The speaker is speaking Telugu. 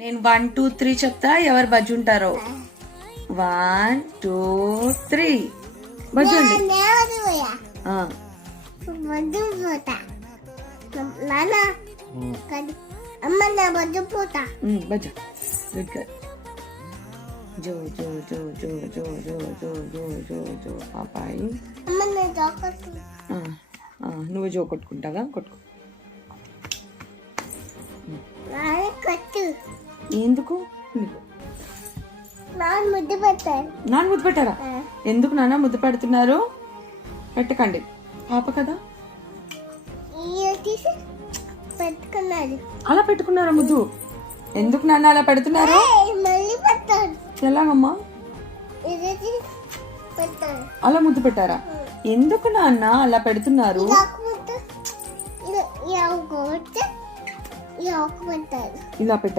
నేను 1 2 3 చెప్తా, ఎవరు బజ్జుంటారో. 1 2 3 బజ్జండి. బజ్జ గుడ్ గర్ల్. జో జో జో జో జో జో జో జో జో జో పాపాయి. నువ్వు జో కొట్టుకుంటావా? కొట్టుకో. ఎందుకు? నాన్న ముద్దు పెట్టారా? ఎందుకు నాన్న ముద్దు పెడుతున్నారు? పెట్టకండి, పాప కదా. అలా పెట్టుకున్నారా ముద్దు? ఎందుకు నాన్న అలా పెడుతున్నారు? ఎలాగమ్మా అలా ముద్దు పెట్టారా? ఎందుకు నాన్న అలా పెడుతున్నారు? ఇలా పెట్టారు.